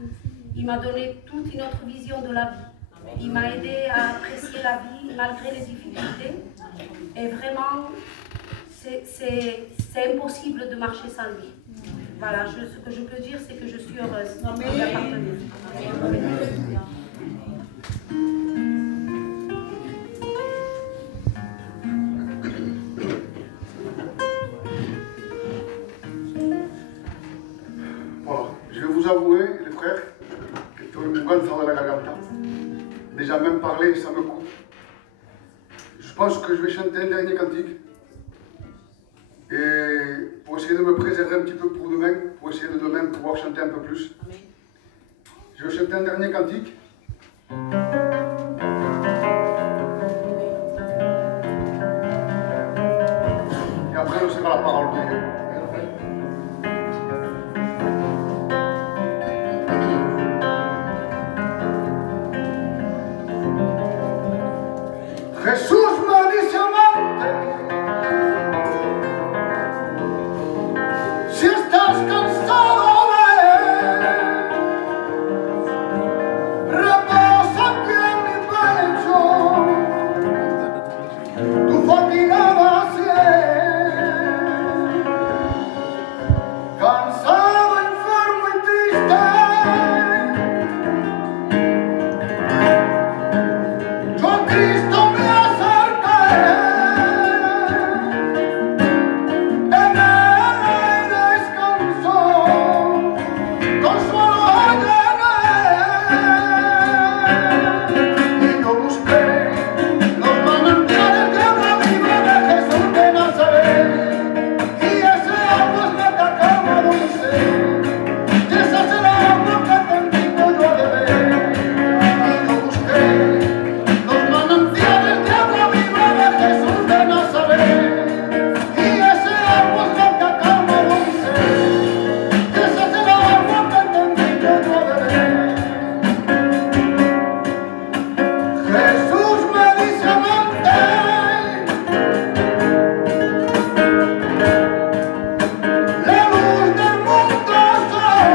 Il m'a donné toute une autre vision de la vie. Il m'a aidé à apprécier la vie malgré les difficultés. Et vraiment, c'est impossible de marcher sans lui. Voilà, ce que je peux dire, c'est que je suis heureuse de lui appartenir. Voilà, je vais vous avouer, les frères, que tu me cancer de la garganta. Déjà même parler, ça me coupe. Je pense que je vais chanter un dernier cantique. Et pour essayer de me préserver un petit peu pour demain, pour essayer de demain pouvoir chanter un peu plus. Je vais chanter un dernier cantique. Et après, on sera la parole de Dieu. Jesús me dice amante, si estás cansado reposa aquí en mi pecho, tu fatigada sien, cansado, enfermo y triste. Yo a Cristo me acerqué, en él descanso, consuelo hallaré. Y yo busqué los manantiales de agua viva de Jesús de Nazaret, y ese agua es la que acaba dulce, y esa es el agua que te invito yo a beber. Y yo busqué los manantiales de agua viva de Jesús de Nazaret, y ese agua es la que acaba dulce, y esa es el agua que te invito yo a beber. Jesús me dice amante, la luz del mundo soy,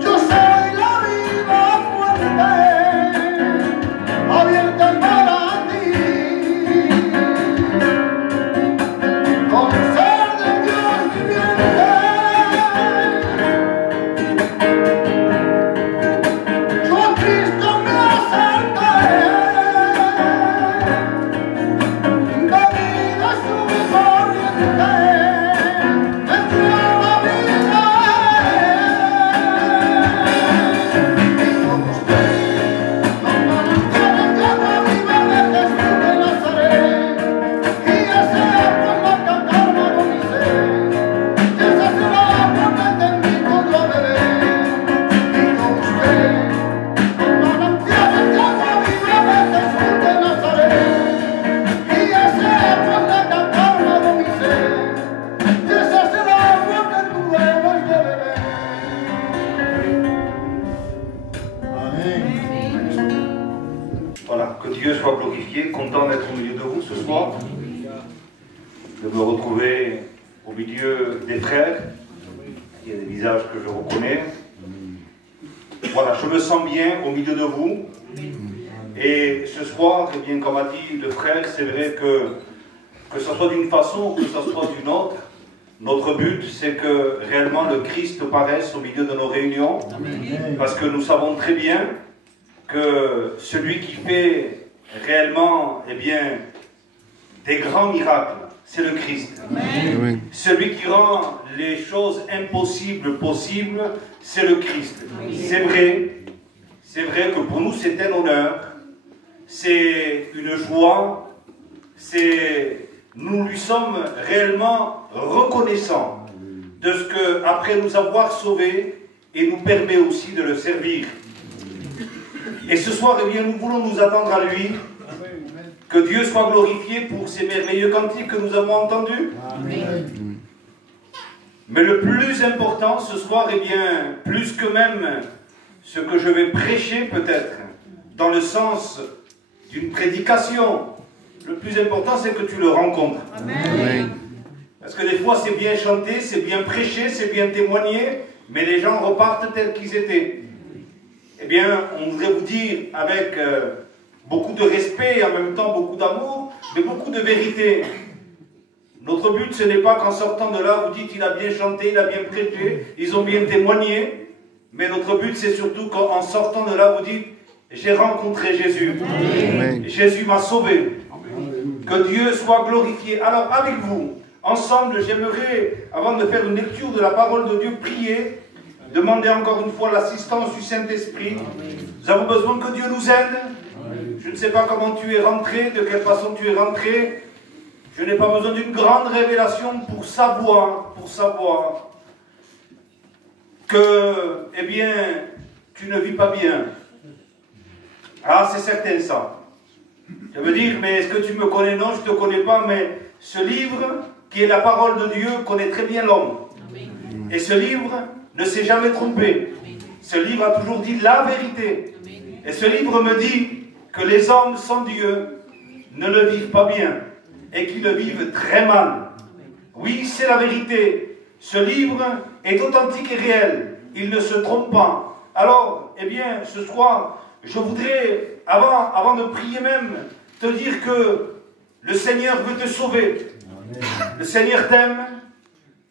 yo soy la viva fuente, abierta para ti, con ser de Dios viviente. Yo a Cristo me acerqué, bebida su corriente, entré a la vida. Y yo busqué los manantiales de agua viva de Jesús de Nazaret, y ese agua es la que acaba mi sed, y esa es el agua que te invito yo a beber. Y yo busqué los manantiales de agua viva de Jesús de Nazaret, y ese agua es la que acaba mi sed, y esa es el agua que tú debes de beber. Voilà, que Dieu soit glorifié, content d'être au milieu de vous ce soir, de me retrouver au milieu des frères. Il y a des visages que je reconnais. Voilà, je me sens bien au milieu de vous. Et ce soir, eh bien, comme a dit le frère, c'est vrai que ce soit d'une façon ou que ce soit d'une autre, notre but, c'est que réellement le Christ paraisse au milieu de nos réunions. Parce que nous savons très bien que celui qui fait réellement, eh bien, des grands miracles, c'est le Christ. Celui qui rend les choses impossibles possibles, c'est le Christ. C'est vrai que pour nous c'est un honneur, c'est une joie, nous lui sommes réellement reconnaissants de ce que, après nous avoir sauvés, il nous permet aussi de le servir. Et ce soir, eh bien, nous voulons nous attendre à lui. Que Dieu soit glorifié pour ces merveilleux cantiques que nous avons entendus. Amen. Mais le plus important ce soir, eh bien, plus que même ce que je vais prêcher peut-être, dans le sens d'une prédication, le plus important c'est que tu le rencontres. Amen. Parce que des fois, c'est bien chanté, c'est bien prêché, c'est bien témoigné, mais les gens repartent tels qu'ils étaient. Eh bien, on voudrait vous dire, avec beaucoup de respect et en même temps beaucoup d'amour, mais beaucoup de vérité. Notre but, ce n'est pas qu'en sortant de là, vous dites, il a bien chanté, il a bien prêché, ils ont bien témoigné. Mais notre but, c'est surtout qu'en sortant de là, vous dites, j'ai rencontré Jésus. Amen. Jésus m'a sauvé. Amen. Que Dieu soit glorifié. Alors, avec vous, ensemble, j'aimerais, avant de faire une lecture de la parole de Dieu, prier, demander encore une fois l'assistance du Saint-Esprit. Nous avons besoin que Dieu nous aide. Je ne sais pas comment tu es rentré, de quelle façon tu es rentré. Je n'ai pas besoin d'une grande révélation pour savoir que, eh bien, tu ne vis pas bien. Ah, c'est certain ça. Je veux dire, mais est-ce que tu me connais? Non, je ne te connais pas, mais ce livre, qui est la parole de Dieu, connaît très bien l'homme. Et ce livre ne s'est jamais trompé. Ce livre a toujours dit la vérité. Et ce livre me dit que les hommes sans Dieu ne le vivent pas bien et qu'ils le vivent très mal. Oui, c'est la vérité. Ce livre est authentique et réel. Il ne se trompe pas. Alors, eh bien, ce soir, je voudrais, avant de prier même, te dire que le Seigneur veut te sauver. Le Seigneur t'aime.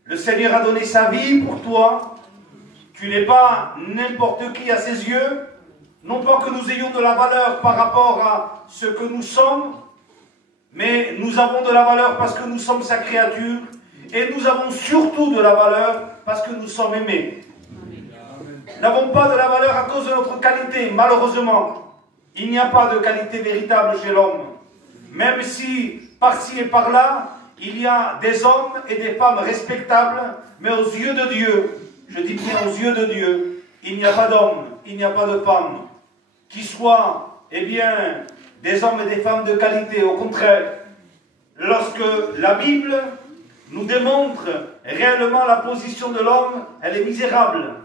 Le Seigneur a donné sa vie pour toi. Tu n'es pas n'importe qui à ses yeux. Non pas que nous ayons de la valeur par rapport à ce que nous sommes, mais nous avons de la valeur parce que nous sommes sa créature. Et nous avons surtout de la valeur parce que nous sommes aimés. Nous n'avons pas de la valeur à cause de notre qualité, malheureusement. Il n'y a pas de qualité véritable chez l'homme. Même si, par-ci et par-là, il y a des hommes et des femmes respectables, mais aux yeux de Dieu, je dis bien aux yeux de Dieu, il n'y a pas d'hommes, il n'y a pas de femmes qui soient, eh bien, des hommes et des femmes de qualité. Au contraire, lorsque la Bible nous démontre réellement la position de l'homme, elle est misérable.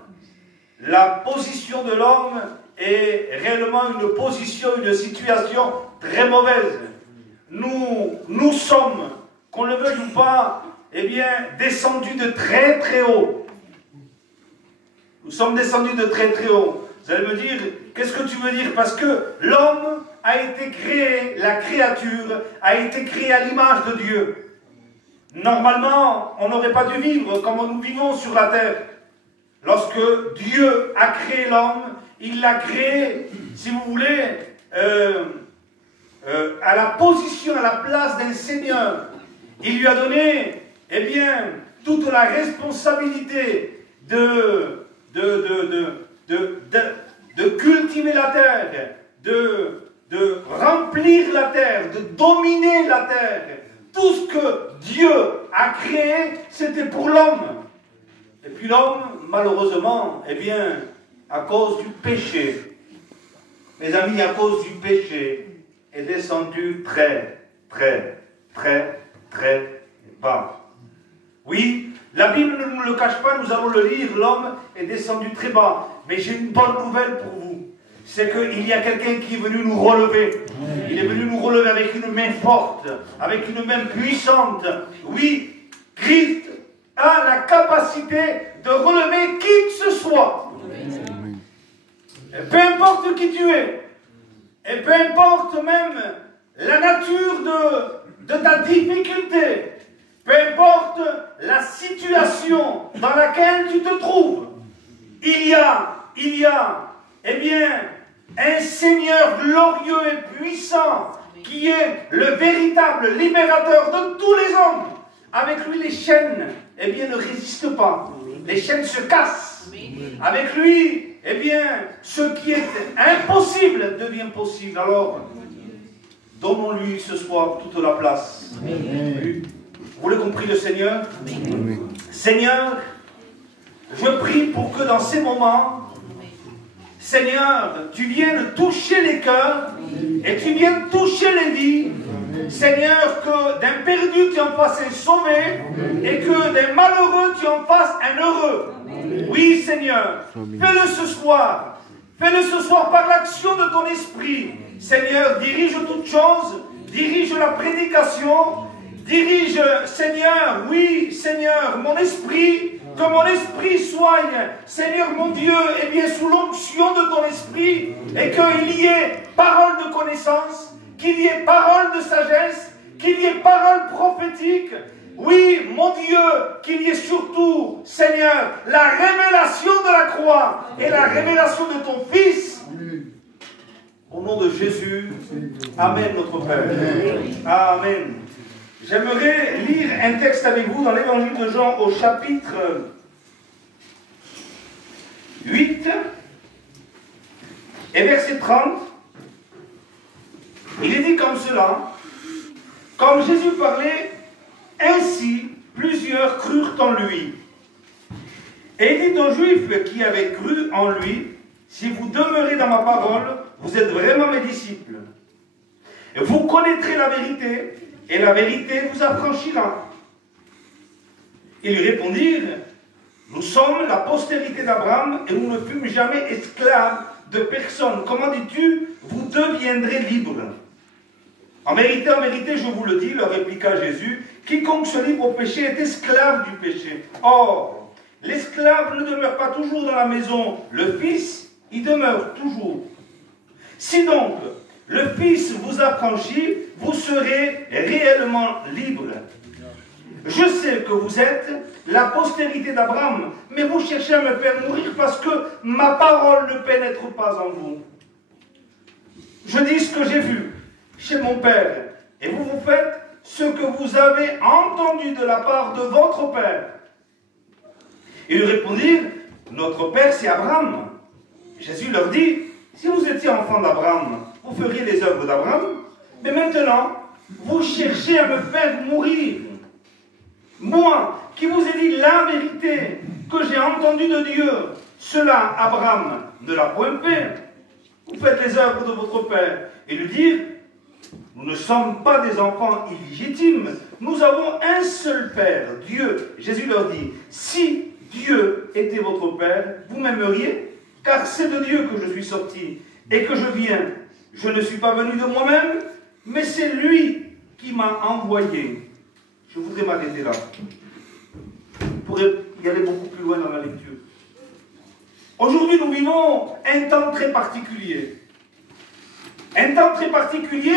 La position de l'homme est réellement une position, une situation très mauvaise. Nous sommes, qu'on le veuille ou pas, eh bien, descendus de très très haut. Nous sommes descendus de très très haut. Vous allez me dire, qu'est-ce que tu veux dire? Parce que l'homme a été créé, la créature a été créée à l'image de Dieu. Normalement, on n'aurait pas dû vivre comme nous vivons sur la terre. Lorsque Dieu a créé l'homme, il l'a créé, si vous voulez, à la position, à la place d'un Seigneur. Il lui a donné, eh bien, toute la responsabilité de cultiver la terre, de remplir la terre, de dominer la terre. Tout ce que Dieu a créé, c'était pour l'homme. Et puis l'homme, malheureusement, eh bien, à cause du péché, mes amis, à cause du péché, est descendu très, très, très, très bas. Oui, la Bible ne nous le cache pas, nous allons le lire, l'homme est descendu très bas. Mais j'ai une bonne nouvelle pour vous. C'est qu'il y a quelqu'un qui est venu nous relever. Il est venu nous relever avec une main forte, avec une main puissante. Oui, Christ a la capacité de relever qui que ce soit. Et peu importe qui tu es, et peu importe même la nature de ta difficulté, peu importe la situation dans laquelle tu te trouves, il y a, eh bien, un Seigneur glorieux et puissant qui est le véritable libérateur de tous les hommes. Avec lui, les chaînes, eh bien, ne résistent pas. Les chaînes se cassent. Avec lui, eh bien, ce qui est impossible devient possible. Alors, donnons-lui ce soir toute la place. Vous l'avez compris, le Seigneur? Seigneur, je prie pour que dans ces moments, Seigneur, tu viennes toucher les cœurs et tu viennes toucher les vies. Seigneur, que d'un perdu tu en fasses un sauvé et que d'un malheureux tu en fasses un heureux. Oui, Seigneur, fais-le ce soir. Fais-le ce soir par l'action de ton esprit. Seigneur, dirige toutes choses, dirige la prédication. Dirige, Seigneur, oui, Seigneur, mon esprit, que mon esprit soigne, Seigneur mon Dieu, eh bien sous l'onction de ton esprit, et qu'il y ait parole de connaissance, qu'il y ait parole de sagesse, qu'il y ait parole prophétique. Oui, mon Dieu, qu'il y ait surtout, Seigneur, la révélation de la croix et la révélation de ton Fils. Au nom de Jésus, Amen, notre Père. Amen. J'aimerais lire un texte avec vous dans l'évangile de Jean au chapitre 8 et verset 30. Il est dit comme cela: comme Jésus parlait, ainsi plusieurs crurent en lui. Et il dit aux Juifs qui avaient cru en lui: si vous demeurez dans ma parole, vous êtes vraiment mes disciples. Et vous connaîtrez la vérité, et la vérité vous affranchira. Ils lui répondirent: nous sommes la postérité d'Abraham, et nous ne fûmes jamais esclaves de personne. Comment dis-tu, vous deviendrez libres? En vérité, je vous le dis, leur répliqua Jésus, quiconque se livre au péché est esclave du péché. Or, l'esclave ne demeure pas toujours dans la maison, le Fils y demeure toujours. Si donc le Fils vous affranchit, vous serez réellement libres. Je sais que vous êtes la postérité d'Abraham, mais vous cherchez à me faire mourir parce que ma parole ne pénètre pas en vous. Je dis ce que j'ai vu chez mon Père, et vous faites ce que vous avez entendu de la part de votre Père. Ils lui répondirent: notre Père c'est Abraham. Jésus leur dit: si vous étiez enfant d'Abraham, vous feriez les œuvres d'Abraham, mais maintenant, vous cherchez à me faire mourir. Moi, qui vous ai dit la vérité que j'ai entendue de Dieu, cela, Abraham ne l'a point fait. Vous faites les œuvres de votre Père. Et lui dire: nous ne sommes pas des enfants illégitimes, nous avons un seul Père, Dieu. Jésus leur dit: si Dieu était votre Père, vous m'aimeriez, car c'est de Dieu que je suis sorti et que je viens. Je ne suis pas venu de moi-même, mais c'est lui qui m'a envoyé. Je voudrais m'arrêter là. Je pourrais y aller beaucoup plus loin dans la lecture. Aujourd'hui, nous vivons un temps très particulier. Un temps très particulier,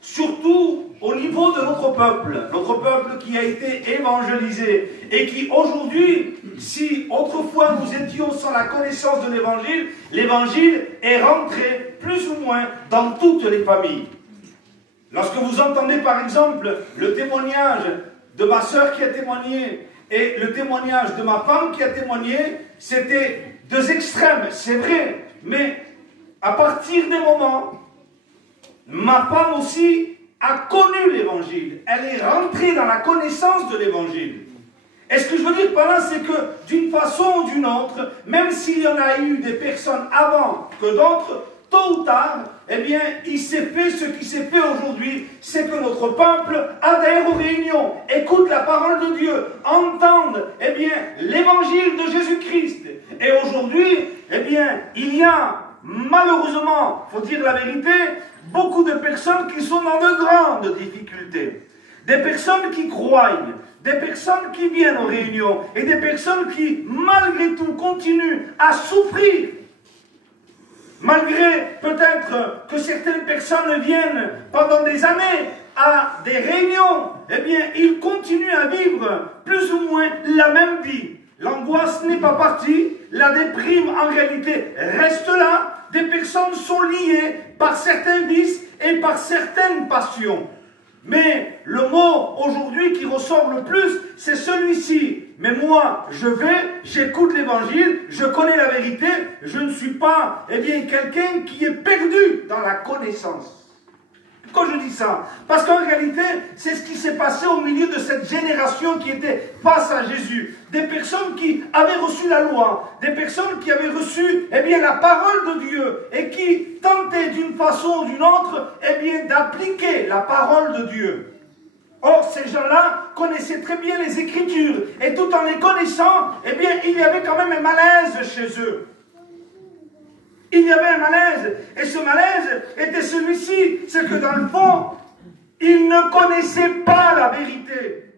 surtout au niveau de notre peuple qui a été évangélisé et qui aujourd'hui, si autrefois nous étions sans la connaissance de l'évangile, l'évangile est rentré plus ou moins dans toutes les familles. Lorsque vous entendez par exemple le témoignage de ma sœur qui a témoigné et le témoignage de ma femme qui a témoigné, c'était deux extrêmes, c'est vrai, mais à partir des moments, ma femme aussi a connu l'évangile, elle est rentrée dans la connaissance de l'évangile. Et ce que je veux dire par là, c'est que d'une façon ou d'une autre, même s'il y en a eu des personnes avant que d'autres, tôt ou tard, eh bien, il s'est fait ce qui s'est fait aujourd'hui, c'est que notre peuple adhère aux réunions, écoute la parole de Dieu, entende, eh bien, l'évangile de Jésus-Christ. Et aujourd'hui, eh bien, il y a, malheureusement, il faut dire la vérité, beaucoup de personnes qui sont dans de grandes difficultés. Des personnes qui croient, des personnes qui viennent aux réunions, et des personnes qui, malgré tout, continuent à souffrir. Malgré peut-être que certaines personnes viennent pendant des années à des réunions, eh bien, ils continuent à vivre plus ou moins la même vie. L'angoisse n'est pas partie, la déprime en réalité reste là, des personnes sont liées par certains vices et par certaines passions. Mais le mot aujourd'hui qui ressort le plus, c'est celui-ci. Mais moi, je vais, j'écoute l'évangile, je connais la vérité, je ne suis pas, eh bien, quelqu'un qui est perdu dans la connaissance. Pourquoi je dis ça? Parce qu'en réalité, c'est ce qui s'est passé au milieu de cette génération qui était face à Jésus. Des personnes qui avaient reçu la loi, des personnes qui avaient reçu, eh bien, la parole de Dieu et qui tentaient d'une façon ou d'une autre, eh bien, d'appliquer la parole de Dieu. Or, ces gens-là connaissaient très bien les Écritures et tout en les connaissant, eh bien, il y avait quand même un malaise chez eux. Il y avait un malaise, et ce malaise était celui-ci, c'est que dans le fond, Ils ne connaissaient pas la vérité.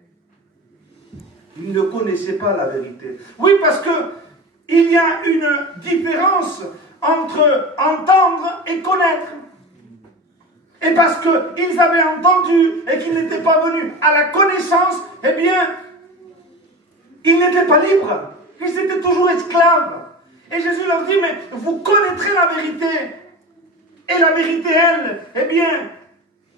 Ils ne connaissaient pas la vérité. Oui, parce que il y a une différence entre entendre et connaître. Et parce qu'ils avaient entendu et qu'ils n'étaient pas venus à la connaissance, eh bien, ils n'étaient pas libres. Ils étaient toujours esclaves. Et Jésus leur dit, mais vous connaîtrez la vérité. Et la vérité, elle, eh bien,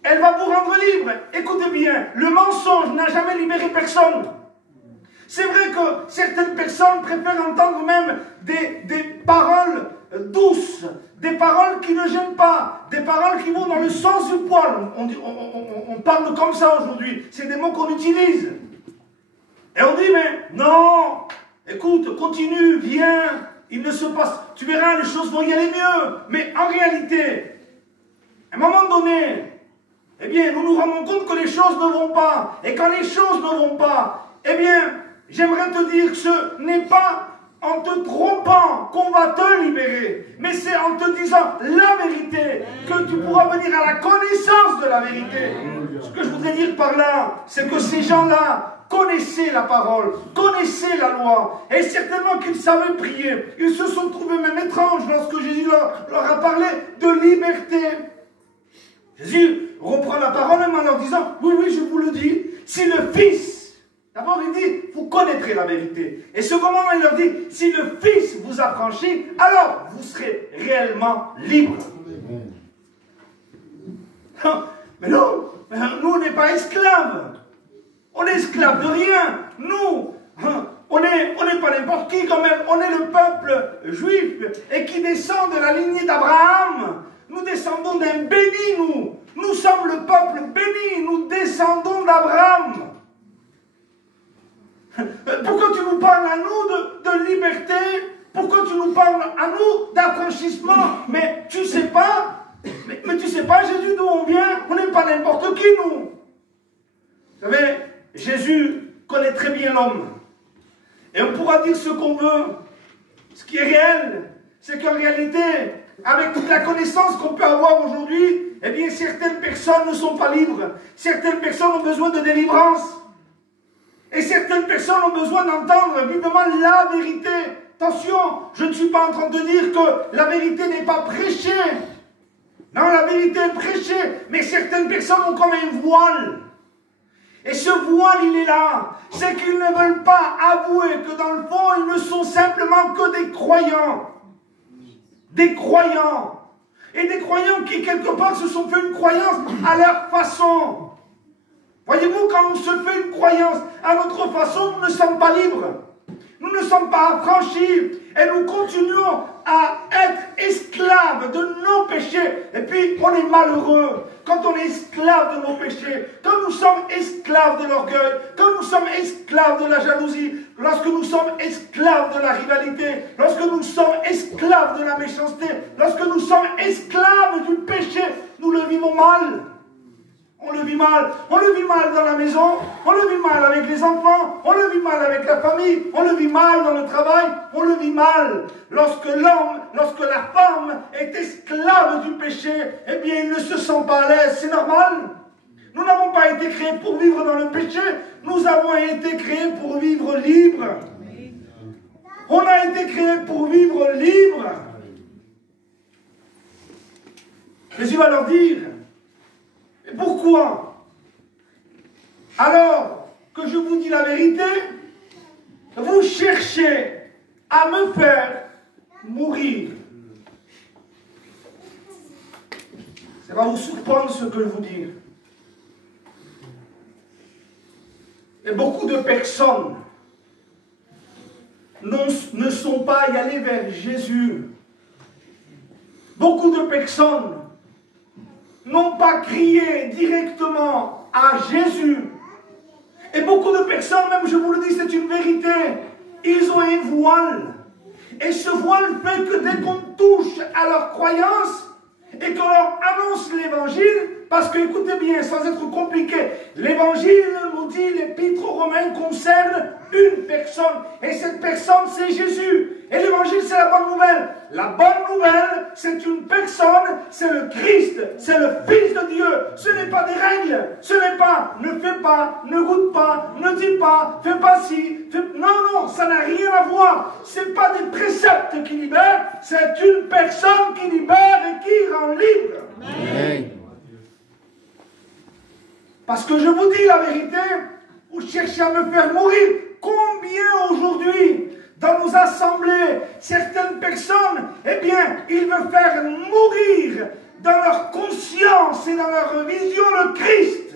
elle va vous rendre libre. Écoutez bien, le mensonge n'a jamais libéré personne. C'est vrai que certaines personnes préfèrent entendre même des paroles douces, des paroles qui ne gênent pas, des paroles qui vont dans le sens du poil. On parle comme ça aujourd'hui, c'est des mots qu'on utilise. Et on dit, mais non, écoute, continue, viens, il ne se passe, tu verras, les choses vont y aller mieux. Mais en réalité, à un moment donné, eh bien, nous nous rendons compte que les choses ne vont pas. Et quand les choses ne vont pas, eh bien, j'aimerais te dire que ce n'est pas en te trompant qu'on va te libérer, mais c'est en te disant la vérité que tu pourras venir à la connaissance de la vérité. Ce que je voudrais dire par là, c'est que ces gens-là connaissaient la parole, connaissaient la loi, et certainement qu'ils savaient prier. Ils se sont trouvés même étranges lorsque Jésus leur a parlé de liberté. Jésus reprend la parole en leur disant, oui, oui, je vous le dis, si le Fils, d'abord il dit, vous connaîtrez la vérité. Et secondement, il leur dit, si le Fils vous affranchit, alors vous serez réellement libres. Non, mais non, nous on n'est pas esclaves. On est esclaves de rien. Nous, on n'est pas n'importe qui quand même. On est le peuple juif et qui descend de la lignée d'Abraham. Nous descendons d'un béni, nous. Nous sommes le peuple béni. Nous descendons d'Abraham. Pourquoi tu nous parles à nous de liberté? Pourquoi tu nous parles à nous d'affranchissement? Mais tu sais pas, mais tu sais pas, Jésus, d'où on vient? On n'est pas n'importe qui, nous. Vous savez, Jésus connaît très bien l'homme. Et on pourra dire ce qu'on veut. Ce qui est réel, c'est qu'en réalité, avec toute la connaissance qu'on peut avoir aujourd'hui, eh bien, certaines personnes ne sont pas libres. Certaines personnes ont besoin de délivrance. Et certaines personnes ont besoin d'entendre vivement la vérité. Attention, je ne suis pas en train de dire que la vérité n'est pas prêchée. Non, la vérité est prêchée. Mais certaines personnes ont comme un voile. Et ce voile, il est là. C'est qu'ils ne veulent pas avouer que dans le fond, ils ne sont simplement que des croyants. Des croyants. Et des croyants qui, quelque part, se sont fait une croyance à leur façon. Voyez-vous, quand on se fait une croyance à notre façon, nous ne sommes pas libres. Nous ne sommes pas affranchis. Et nous continuons à être esclaves de nos péchés. Et puis, on est malheureux quand on est esclave de nos péchés. Quand nous sommes esclaves de l'orgueil. Quand nous sommes esclaves de la jalousie. Lorsque nous sommes esclaves de la rivalité. Lorsque nous sommes esclaves de la méchanceté. Lorsque nous sommes esclaves du péché. Nous le vivons mal. On le vit mal. On le vit mal dans la maison. On le vit mal avec les enfants. On le vit mal avec la famille. On le vit mal dans le travail. On le vit mal. Lorsque l'homme, lorsque la femme est esclave du péché, eh bien, il ne se sent pas à l'aise. C'est normal. Nous n'avons pas été créés pour vivre dans le péché. Nous avons été créés pour vivre libre. On a été créés pour vivre libre. Jésus va leur dire, et pourquoi? Alors que je vous dis la vérité, vous cherchez à me faire mourir. Ça va vous surprendre ce que je vous dis. Et beaucoup de personnes ne sont pas allées vers Jésus. Beaucoup de personnes n'ont pas crié directement à Jésus. Et beaucoup de personnes, même je vous le dis, c'est une vérité, ils ont un voile. Et ce voile fait que dès qu'on touche à leur croyance et qu'on leur annonce l'évangile, parce que écoutez bien, sans être compliqué, l'évangile nous dit, l'épître aux Romains concerne une personne. Et cette personne, c'est Jésus. Et l'évangile, c'est la bonne nouvelle? La bonne nouvelle, c'est une personne, c'est le Christ, c'est le Fils de Dieu. Ce n'est pas des règles, ce n'est pas ne fais pas, ne goûte pas, ne dis pas, fais pas ci, fais... Non, ça n'a rien à voir. Ce n'est pas des préceptes qui libèrent, c'est une personne qui libère et qui rend libre. Amen. Parce que je vous dis la vérité, vous cherchez à me faire mourir. Combien aujourd'hui, dans nos assemblées, certaines personnes, eh bien, ils veulent faire mourir dans leur conscience et dans leur vision le Christ.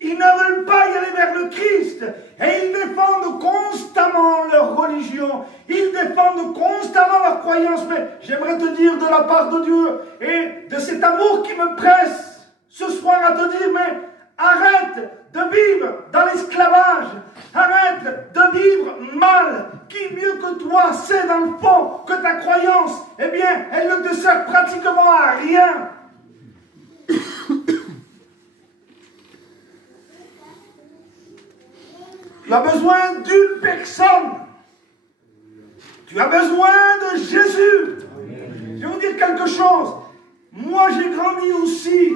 Ils ne veulent pas y aller vers le Christ. Et ils défendent constamment leur religion. Ils défendent constamment leur croyance. Mais j'aimerais te dire de la part de Dieu et de cet amour qui me presse ce soir à te dire, mais arrête de vivre dans l'esclavage. Arrête de vivre mal. Qui mieux que toi sait dans le fond que ta croyance, eh bien, elle ne te sert pratiquement à rien. Tu as besoin d'une personne. Tu as besoin de Jésus. Je vais vous dire quelque chose. Moi, j'ai grandi aussi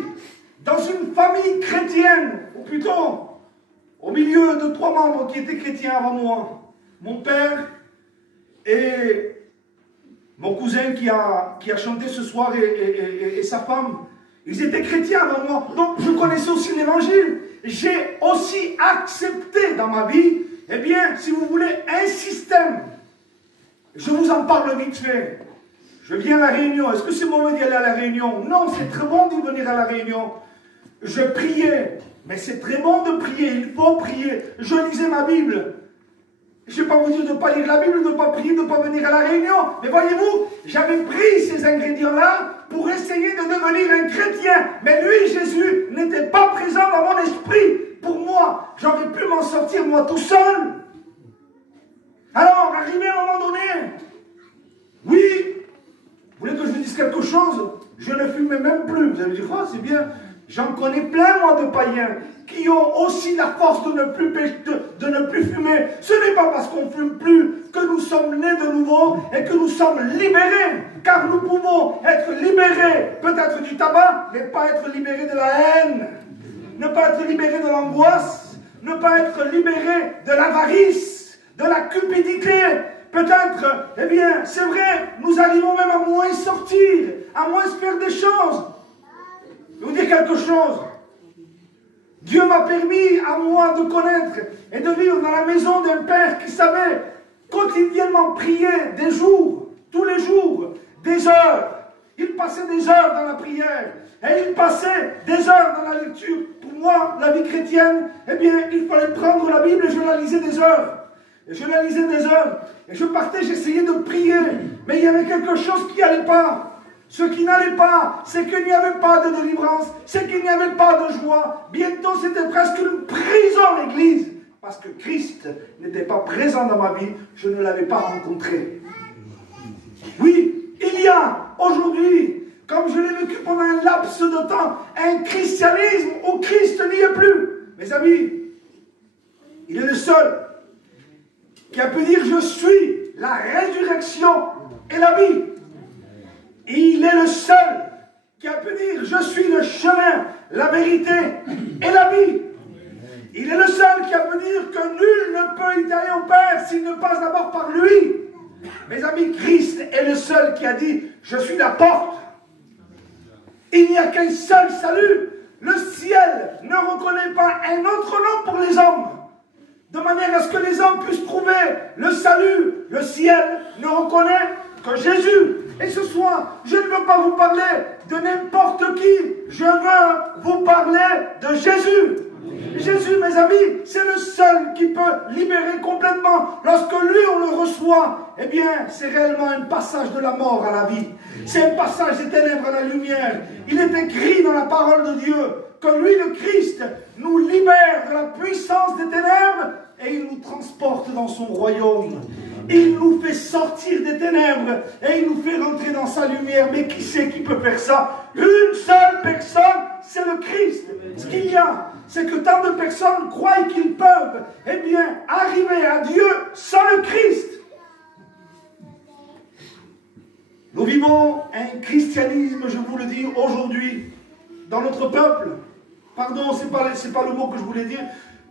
dans une famille chrétienne, ou plutôt au milieu de 3 membres qui étaient chrétiens avant moi. Mon père et mon cousin qui a chanté ce soir et sa femme, ils étaient chrétiens avant moi. Donc je connaissais aussi l'évangile. J'ai aussi accepté dans ma vie, eh bien, si vous voulez, un système. Je vous en parle vite fait. Je viens à la réunion. Est-ce que c'est mauvais d'y aller à la réunion? Non, c'est très bon d'y venir à la réunion. Je priais. Mais c'est très bon de prier. Il faut prier. Je lisais ma Bible. Je ne vais pas vous dire de ne pas lire la Bible, de ne pas prier, de ne pas venir à la réunion. Mais voyez-vous, j'avais pris ces ingrédients-là pour essayer de devenir un chrétien. Mais lui, Jésus, n'était pas présent dans mon esprit. Pour moi, j'aurais pu m'en sortir moi tout seul. Alors, arrivé à un moment donné, oui, vous voulez que je vous dise quelque chose? Je ne fumais même plus. Vous allez dire, oh, c'est bien. J'en connais plein, moi, de païens qui ont aussi la force de ne plus fumer. Ce n'est pas parce qu'on ne fume plus que nous sommes nés de nouveau et que nous sommes libérés. Car nous pouvons être libérés, peut-être du tabac, mais pas être libérés de la haine. Ne pas être libérés de l'angoisse. Ne pas être libérés de l'avarice, de la cupidité. Peut-être, eh bien, c'est vrai, nous arrivons même à moins sortir, à moins faire des choses. Je vais vous dire quelque chose. Dieu m'a permis à moi de connaître et de vivre dans la maison d'un père qui savait quotidiennement prier des jours, tous les jours, des heures. Il passait des heures dans la prière et il passait des heures dans la lecture. Pour moi, la vie chrétienne, eh bien, il fallait prendre la Bible et je la lisais des heures. Et je la lisais des heures. Et je partais, j'essayais de prier. Mais il y avait quelque chose qui n'allait pas. Ce qui n'allait pas, c'est qu'il n'y avait pas de délivrance, c'est qu'il n'y avait pas de joie. Bientôt, c'était presque une prison, l'Église. Parce que Christ n'était pas présent dans ma vie, je ne l'avais pas rencontré. Oui, il y a aujourd'hui, comme je l'ai vécu pendant un laps de temps, un christianisme où Christ n'y est plus. Mes amis, il est le seul qui a pu dire « Je suis la résurrection et la vie ». Il est le seul qui a pu dire « Je suis le chemin, la vérité et la vie ». Il est le seul qui a pu dire que nul ne peut y aller au Père s'il ne passe d'abord par lui. Mes amis, Christ est le seul qui a dit « Je suis la porte ». Il n'y a qu'un seul salut. Le ciel ne reconnaît pas un autre nom pour les hommes. De manière à ce que les hommes puissent trouver le salut. Le ciel ne reconnaît que Jésus. Et ce soir, je ne veux pas vous parler de n'importe qui. Je veux vous parler de Jésus. Jésus, mes amis, c'est le seul qui peut libérer complètement. Lorsque lui, on le reçoit, eh bien, c'est réellement un passage de la mort à la vie. C'est un passage des ténèbres à la lumière. Il est écrit dans la parole de Dieu que lui, le Christ, nous libère de la puissance des ténèbres et il nous transporte dans son royaume. Il nous fait sortir des ténèbres et il nous fait rentrer dans sa lumière. Mais qui c'est qui peut faire ça? Une seule personne, c'est le Christ. Ce qu'il y a, c'est que tant de personnes croient qu'ils peuvent, eh bien, arriver à Dieu sans le Christ. Nous vivons un christianisme, je vous le dis, aujourd'hui, dans notre peuple. Pardon, ce n'est pas le mot que je voulais dire.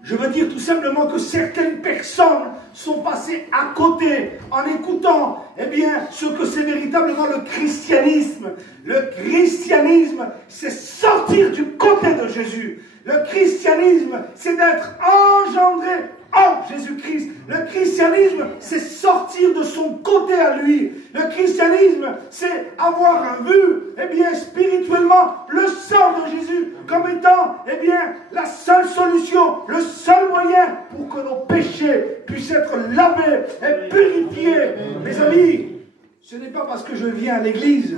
Je veux dire tout simplement que certaines personnes sont passées à côté en écoutant, eh bien, ce que c'est véritablement le christianisme. Le christianisme, c'est sortir du côté de Jésus. Le christianisme, c'est d'être engendré en Jésus-Christ. Le christianisme, c'est sortir de son côté à lui. Le christianisme, c'est avoir vu, eh bien, spirituellement, le sang de Jésus comme étant, eh bien, la seule solution, le seul moyen pour que nos péchés puissent être lavés et purifiés. Mes amis, ce n'est pas parce que je viens à l'église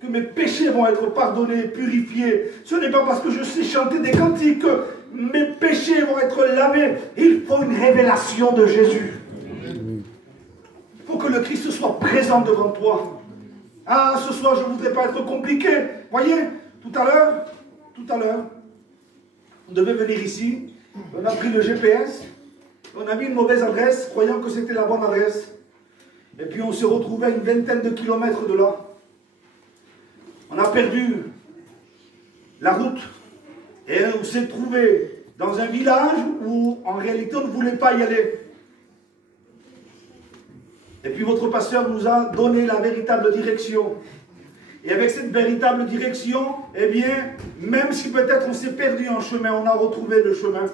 que mes péchés vont être pardonnés, purifiés. Ce n'est pas parce que je sais chanter des cantiques que mes péchés vont être lavés. Il faut une révélation de Jésus. Il faut que le Christ soit présent devant toi. Ah, ce soir, je ne voudrais pas être compliqué. Voyez, tout à l'heure, on devait venir ici. On a pris le GPS. On a mis une mauvaise adresse, croyant que c'était la bonne adresse. Et puis on s'est retrouvé à une vingtaine de kilomètres de là. On a perdu la route et on s'est trouvé dans un village où en réalité on ne voulait pas y aller. Et puis votre pasteur nous a donné la véritable direction. Et avec cette véritable direction, eh bien, même si peut-être on s'est perdu en chemin, on a retrouvé le chemin.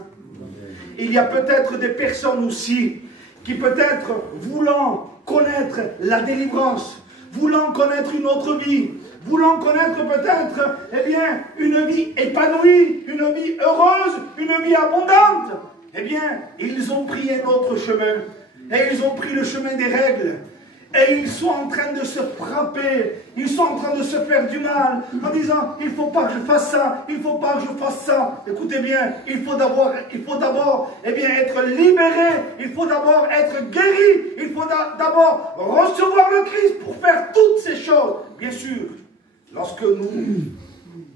Il y a peut-être des personnes aussi qui peut-être voulant connaître la délivrance, voulant connaître une autre vie, voulant connaître peut-être, eh bien, une vie épanouie, une vie heureuse, une vie abondante, eh bien, ils ont pris un autre chemin. Et ils ont pris le chemin des règles. Et ils sont en train de se frapper. Ils sont en train de se faire du mal. En disant, il ne faut pas que je fasse ça. Il ne faut pas que je fasse ça. Écoutez bien, il faut d'abord eh bien, être libéré. Il faut d'abord être guéri. Il faut d'abord recevoir le Christ pour faire toutes ces choses. Bien sûr, lorsque nous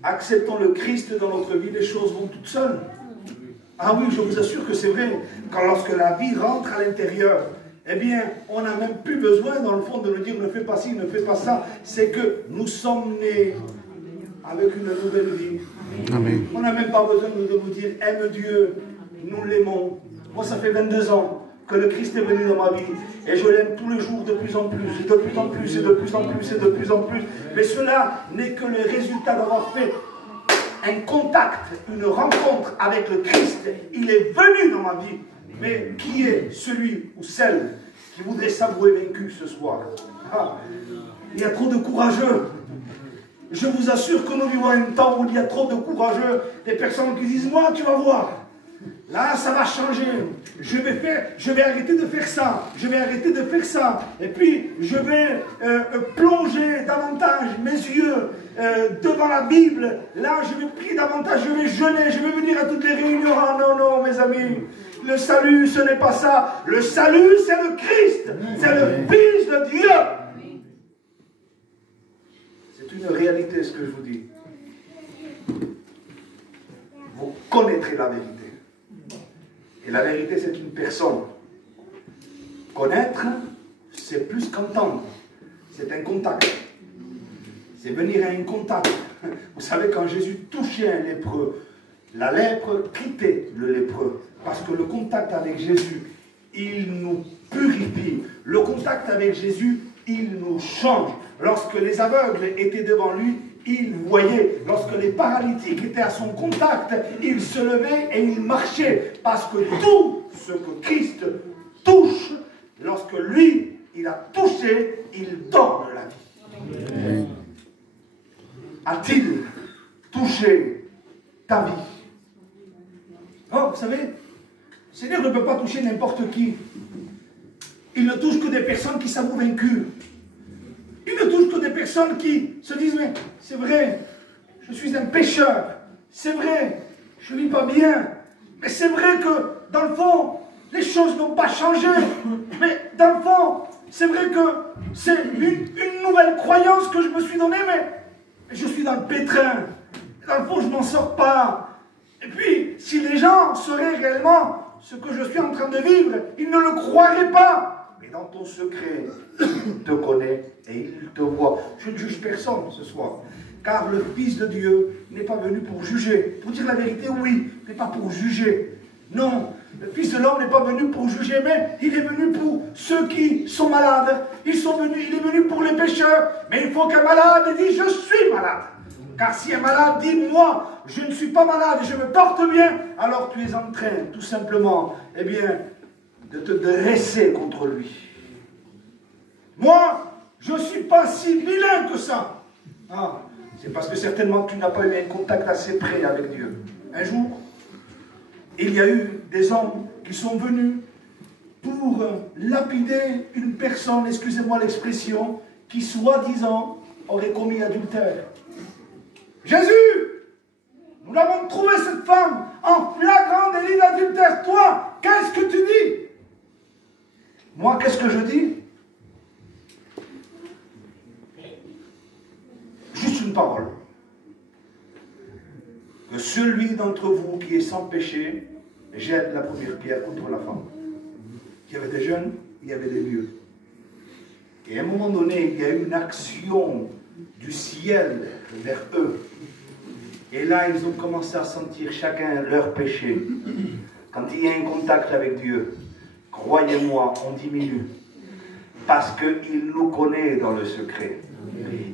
acceptons le Christ dans notre vie, les choses vont toutes seules. Ah oui, je vous assure que c'est vrai. Quand lorsque la vie rentre à l'intérieur, eh bien, on n'a même plus besoin, dans le fond, de nous dire ne fais pas ci, ne fais pas ça. C'est que nous sommes nés avec une nouvelle vie. Amen. On n'a même pas besoin de nous dire aime Dieu, nous l'aimons. Moi, ça fait 22 ans que le Christ est venu dans ma vie. Et je l'aime tous les jours de plus en plus, et de plus en plus, et de plus en plus, et de plus en plus. Mais cela n'est que le résultat d'avoir fait un contact, une rencontre avec le Christ. Il est venu dans ma vie. Mais qui est celui ou celle qui voudrait s'avouer vaincu ce soir? Ah, il y a trop de courageux. Je vous assure que nous vivons un temps où il y a trop de courageux. Des personnes qui disent, moi, tu vas voir. Là, ça va changer. Je vais arrêter de faire ça. Je vais arrêter de faire ça. Et puis, je vais plonger davantage mes yeux devant la Bible. Là, je vais prier davantage. Je vais jeûner. Je vais venir à toutes les réunions. Ah non, non, mes amis. Le salut, ce n'est pas ça. Le salut, c'est le Christ. C'est le Fils de Dieu. C'est une réalité, ce que je vous dis. Vous connaîtrez la vérité. Et la vérité, c'est une personne. Connaître, c'est plus qu'entendre. C'est un contact. C'est venir à un contact. Vous savez, quand Jésus touchait un lépreux, la lèpre quittait le lépreux. Parce que le contact avec Jésus, il nous purifie. Le contact avec Jésus, il nous change. Lorsque les aveugles étaient devant lui, il voyait. Lorsque les paralytiques étaient à son contact, il se levait et il marchait. Parce que tout ce que Christ touche, lorsque lui, il a touché, il donne la vie. A-t-il touché ta vie? Oh, vous savez, le Seigneur ne peut pas toucher n'importe qui. Il ne touche que des personnes qui s'avouent vaincues. Il ne touche que des personnes qui se disent, mais c'est vrai, je suis un pécheur. C'est vrai, je ne vis pas bien. Mais c'est vrai que, dans le fond, les choses n'ont pas changé. Mais dans le fond, c'est vrai que c'est une nouvelle croyance que je me suis donnée, mais je suis dans le pétrin. Dans le fond, je ne m'en sors pas. Et puis, si les gens sauraient réellement ce que je suis en train de vivre, ils ne le croiraient pas. Mais dans ton secret, il te connaît et il qu'il te voit. Je ne juge personne ce soir. Car le Fils de Dieu n'est pas venu pour juger. Pour dire la vérité, oui, mais pas pour juger. Non, le Fils de l'homme n'est pas venu pour juger, mais il est venu pour ceux qui sont malades. Il est venu pour les pécheurs. Mais il faut qu'un malade dise, je suis malade. Car si un malade dit, moi, je ne suis pas malade et je me porte bien, alors tu es en train, tout simplement, eh bien, de te dresser contre lui. Moi, je ne suis pas si vilain que ça. Ah, c'est parce que certainement tu n'as pas eu un contact assez près avec Dieu. Un jour, il y a eu des hommes qui sont venus pour lapider une personne, excusez-moi l'expression, qui soi-disant aurait commis adultère. Jésus, nous l'avons trouvé cette femme en flagrant délit d'adultère. Toi, qu'est-ce que tu dis? Moi, qu'est-ce que je dis? Juste une parole. Que celui d'entre vous qui est sans péché jette la première pierre contre la femme. Il y avait des jeunes, il y avait des vieux. Et à un moment donné, il y a eu une action du ciel vers eux. Et là, ils ont commencé à sentir chacun leur péché. Quand il y a un contact avec Dieu, croyez-moi, on diminue. Parce qu'il nous connaît dans le secret.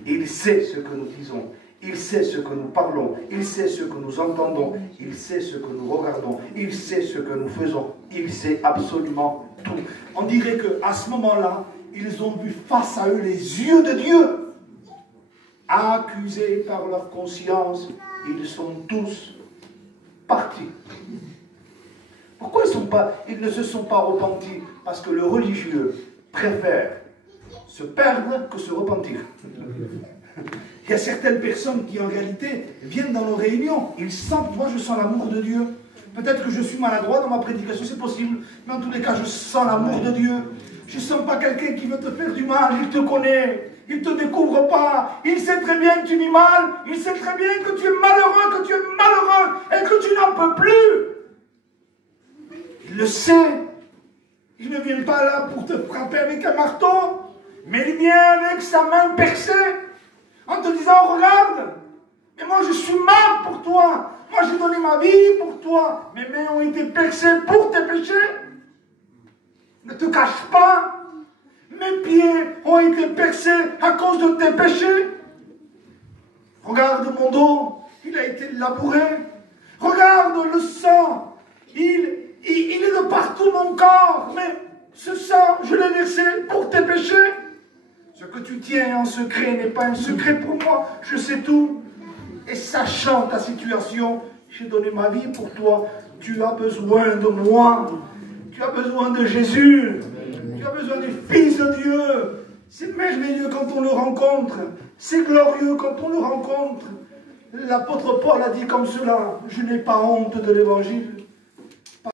Il sait ce que nous disons. Il sait ce que nous parlons. Il sait ce que nous entendons. Il sait ce que nous regardons. Il sait ce que nous faisons. Il sait absolument tout. On dirait qu'à ce moment-là, ils ont vu face à eux les yeux de Dieu. Accusés par leur conscience, ils sont tous partis. Pourquoi ils ne se sont pas repentis? Parce que le religieux préfère se perdre que se repentir. Il y a certaines personnes qui en réalité viennent dans nos réunions, ils sentent, moi je sens l'amour de Dieu. Peut-être que je suis maladroit dans ma prédication, c'est possible, mais en tous les cas je sens l'amour de Dieu. Je ne sens pas quelqu'un qui veut te faire du mal, il te connaît, il ne te découvre pas, il sait très bien que tu vis mal, il sait très bien que tu es malheureux, et que tu n'en peux plus. Il le sait. Il ne vient pas là pour te frapper avec un marteau, mais il vient avec sa main percée, en te disant, regarde, mais moi je suis mort pour toi, moi j'ai donné ma vie pour toi, mes mains ont été percées pour tes péchés. Ne te cache pas, mes pieds ont été percés à cause de tes péchés. Regarde mon dos, il a été labouré. Regarde le sang, il est de partout mon corps, mais ce sang, je l'ai versé pour tes péchés. Ce que tu tiens en secret n'est pas un secret pour moi, je sais tout. Et sachant ta situation, j'ai donné ma vie pour toi. Tu as besoin de moi. Tu as besoin de Jésus. Tu as besoin du Fils de Dieu. C'est merveilleux quand on le rencontre. C'est glorieux quand on le rencontre. L'apôtre Paul a dit comme cela, je n'ai pas honte de l'évangile.